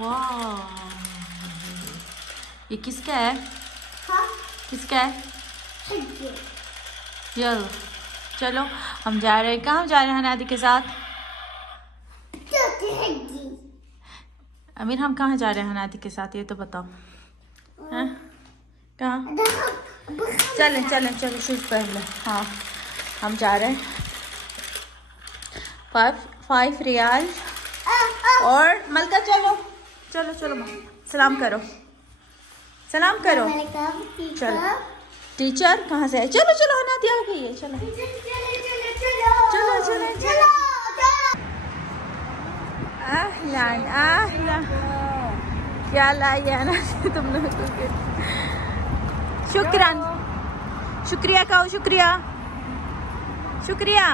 वाह, ये किसका है? हाँ? किसका है? चलो चलो हम जा रहे हैं। कहाँ जा रहे हैं नादी के साथ? अमीर हम कहाँ जा रहे हैं नादी के साथ ये तो बताओ। हैं? कहाँ? चलें चलें चलो शूज पहन लो। हाँ हम जा रहे हैं। 5 रियाल और मलका चलो चलो चलो सलाम करो, सलाम करो। चलो टीचर कहाँ से है? चलो चलो हनादी आ गई है। चलो चलो चलो चलो। अहलन अहलन, क्या लाई है ना तुम लोग? शुक्रान, शुक्रिया कहो, शुक्रिया शुक्रिया।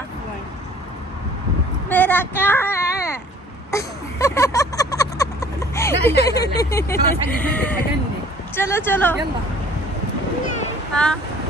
मेरा कहाँ है? चलो चलो हाँ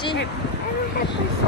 जी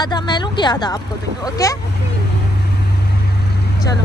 आधा मैं लूँगी आधा आपको दूँगी। ओके चलो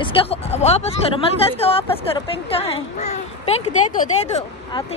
इसका वापस करो मलका, इसका वापस करो। पिंक कहाँ है? पिंक दे दो आती।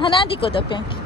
हनादी को दो पिंक।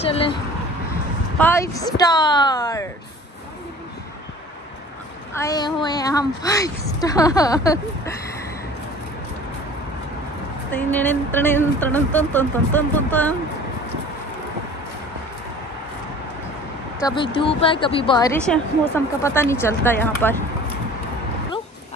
चलें 5 स्टार आए हुए हैं हम। 5 स्टार कभी धूप है कभी बारिश है, मौसम का पता नहीं चलता यहाँ पर।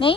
नहीं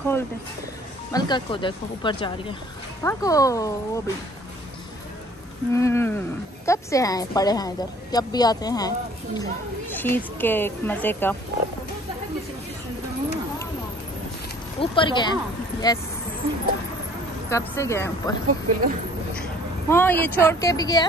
खोल दे मलका को देखो ऊपर जा रही है। भागो वो भी कब से हैं पड़े हैं इधर, जब भी आते हैं चीज के मजे का। ऊपर गए यस, कब से गए ऊपर। हाँ ये छोड़ के भी गया।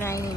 नहीं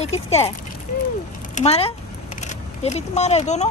ये किसका है? तुम्हारा? ये भी तुम्हारा है दोनों?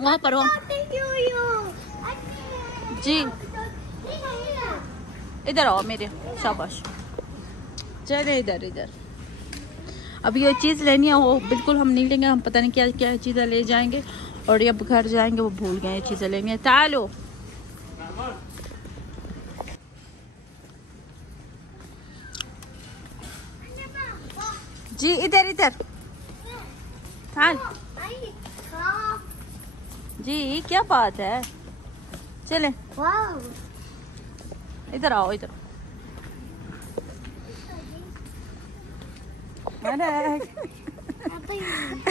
वहाँ पर हो जी। इधर आओ मेरे, शाबाश। चले इधर अब ये चीज़ लेनी है वो बिल्कुल हम नहीं लेंगे। हम पता नहीं क्या क्या चीज़ें ले जाएंगे और जब घर जाएंगे वो भूल गए ये चीज़ें लेंगे। तालो जी इधर ताल जी क्या बात है? चले इधर आओ इधर।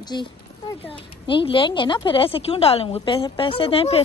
जी नहीं लेंगे ना फिर ऐसे क्यों डालेंगे? पैसे दें फिर।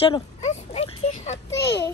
चलो.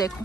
देखो।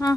हाँ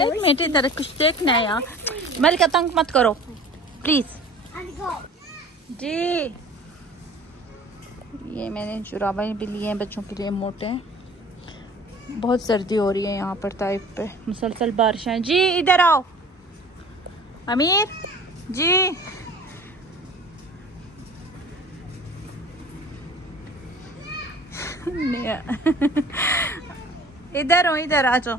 एक मिनट इधर कुछ देखना है यार। मलिका तंग मत करो प्लीज। जी ये मैंने जुराबे भी लिए हैं बच्चों के लिए मोटे। बहुत सर्दी हो रही है यहाँ पर ताइफ पे, मुसलसल बारिशें। जी इधर आओ अमीर जी। इधर हो, इधर आ जाओ।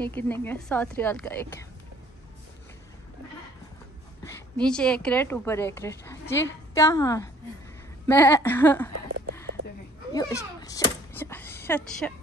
ये कितने के? 7 रियाल का एक। नीचे एक रेट ऊपर एक रेट। जी क्या? हाँ मैं शट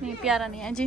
नहीं प्यारा नहीं है जी।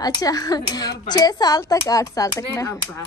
अच्छा 6 साल तक 8 साल तक मैं 4.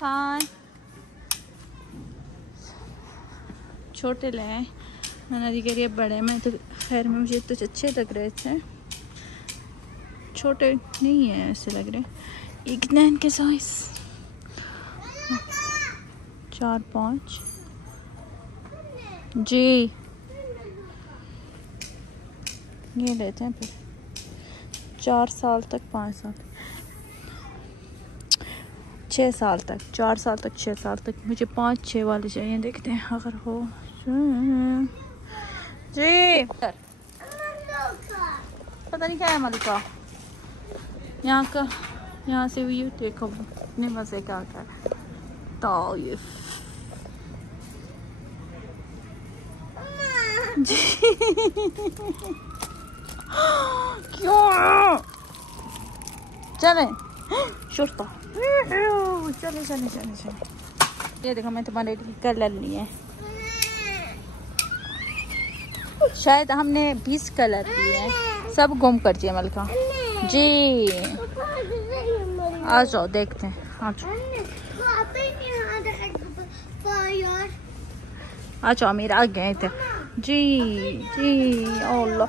हाय छोटे ले आए। मैंने कह रही है बड़े में तो खैर में मुझे तो अच्छे लग रहे थे, छोटे नहीं है ऐसे लग रहे। ये कितना है इनके साइज? 4 5 जी ये लेते हैं फिर 4 साल तक 5 साल 6 साल तक 4 साल तक 6 साल तक। मुझे 5 6 वाले चाहिए, देखते हैं अगर हो। जी पता नहीं क्या है मलिका यहाँ का। यहाँ से व्यू देखो इतने मज़े का आता है। ताइफ जी क्यों चले शुरता चले चले चले चले। ये देखो मैं तुम्हारे लिए कलर लिए हैं। शायद हमने 20 कलर लिए हैं, सब गुम कर दिए मलका जी। आ जाओ देखते हैं। आ जाओ आ जाओ अमीर आ गए थे जी जी। अल्लाह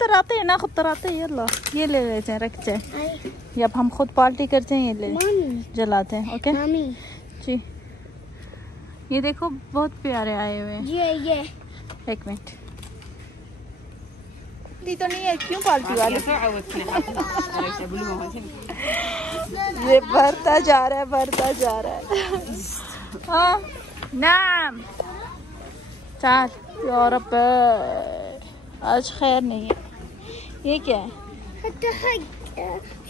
तराते नाखुद तराते। यल्ला ये ले लेते हैं रखते हैं। ये अब हम खुद पार्टी करते हैं, ये ले जलाते हैं। ओके जी ये देखो बहुत प्यारे आए हुए हैं। ये एक मिनट दी तो नहीं है क्यों पार्टी वाले। ये बढ़ता जा रहा है बढ़ता जा रहा है। हाँ नाम चार या रब आज खैर नहीं है। ये क्या है؟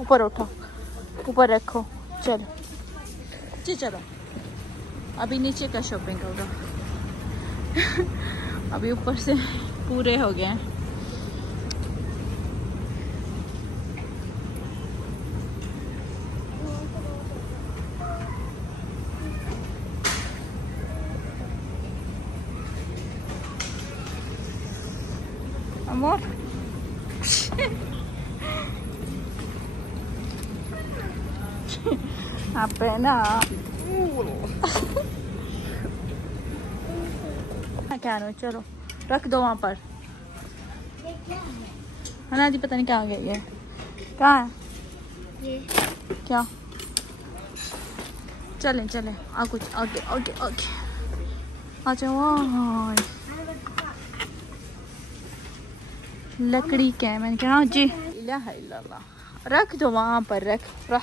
ऊपर उठाओ ऊपर रखो। चलो जी चलो अभी नीचे का शॉपिंग होगा। अभी ऊपर से पूरे हो गए हैं। amor apenas क्या है? चलो रख दो वहाँ पर। हनादी पता नहीं क्या हो गया। ये कहाँ है? ये क्या? चलें चलें आ कुछ आगे आगे आगे आ जाओ। वहाँ लकड़ी का है। मैंने कहा जी इलाहा इल्लल्लाह रख दो वहाँ पर। रख रख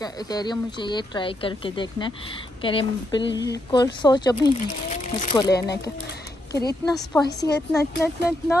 कह रही हूँ मुझे ये ट्राई करके देखना है। कह रही बिल्कुल सोच अभी इसको लेने का। कह रही इतना स्पाइसी है इतना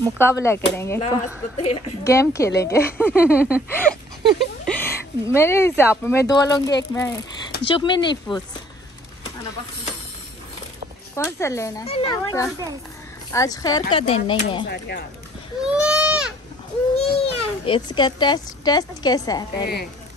मुकाबला करेंगे। गेम खेलेंगे मेरे हिसाब में 2 लूंगी 1 मैं चुप में नहीं पूछ। कौन सा लेना है? आज खैर का दिन नहीं है। इसका टेस्ट कैसा है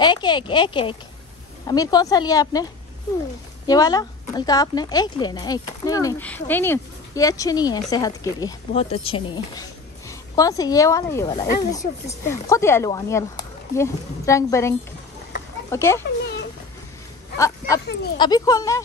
एक अमीर कौन सा लिया आपने ये वाला मलका आपने एक लेना एक नहीं ये अच्छे नहीं है सेहत के लिए बहुत अच्छे नहीं है कौन से ये वाला खुद ये अलवान यला ये रंग बिरंग ओके अभी खोलना है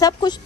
सब कुछ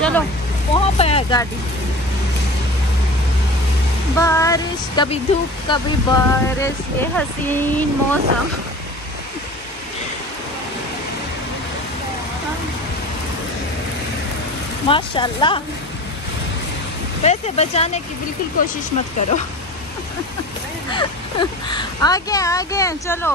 चलो वहाँ पे है गाड़ी। बारिश कभी धूप कभी बारिश ये हसीन मौसम। माशाल्लाह पैसे बचाने की बिल्कुल कोशिश मत करो आगे चलो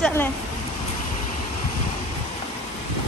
चले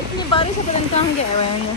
इतनी बारिश है पता नहीं कहाँ गए हुए हैं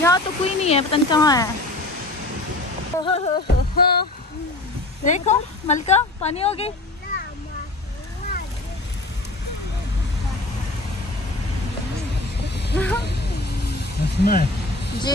यहाँ तो कोई नहीं है पता नहीं कहाँ है देखो मलका पानी हो गई जी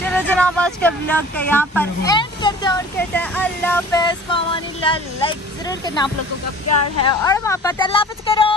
चलो जनाब आज का ब्लॉग का यहाँ पर एंड करते हैं और कहते हैं अल्लाह हाफ़िज़। लाइक जरूर करना आप लोगों का प्यार है और वहाँ पर अल्लाह हाफ़िज़ करो।